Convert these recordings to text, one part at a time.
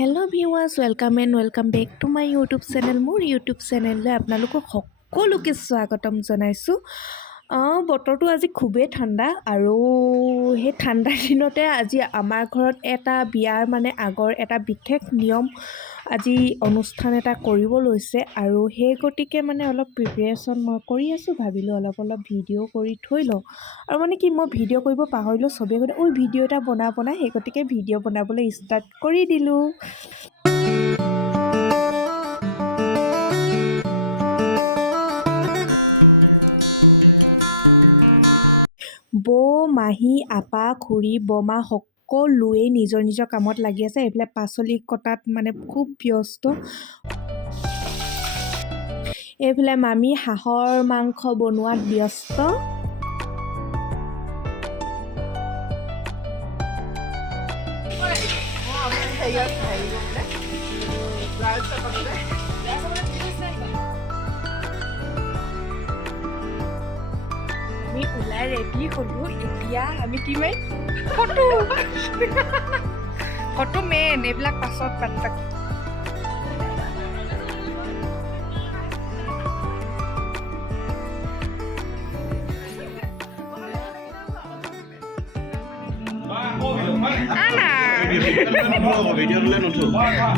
Hello' viewers welcome back to my YouTube channel. মোৰ YouTube চেনেললৈ আপোনালোকক সকলোকে স্বাগতম জনাইছোঁ। বতৰটো আজি খুবেই ঠাণ্ডা আৰু সেই ঠাণ্ডাৰ দিনতে আজি আমাৰ ঘৰত এটা বিয়াৰ আগৰ এটা বিশেষ নিয়ম আজি অনুষ্ঠান এটা কৰিব লৈছে আৰু সেই গতিকে অলপ প্ৰিপেৰেশ্যন মই কৰি আছোঁ। ভাবিলোঁ অলপ ভিডিঅ' কৰি থৈ লওঁ আৰু কি মই ভিডিঅ' কৰিব পাহৰিলোঁ। চবেই গ'লে ভিডিঅ' এটা বনাই সেই গতিকে ভিডিঅ' বনাবলৈ ষ্টাৰ্ট কৰি দিলোঁ। বৌ, মাহী, আপা, খুৰী, বমা সকলোৱে নিজৰ নিজৰ কামত লাগি আছে। এইফালে পাচলি কটাত খুব ব্যস্ত। এইফালে মামী হাঁহৰ মাংস বনোৱাত ব্যস্ত। আমি ওলাই ৰেডি হ'লোঁ। এতিয়া আমি কি মাৰিম? ফটো মেইন, এইবিলাক পাছত পাত।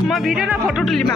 মই ভিডিঅ' না ফটো তুলিম।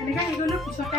এনেকৈ পিছত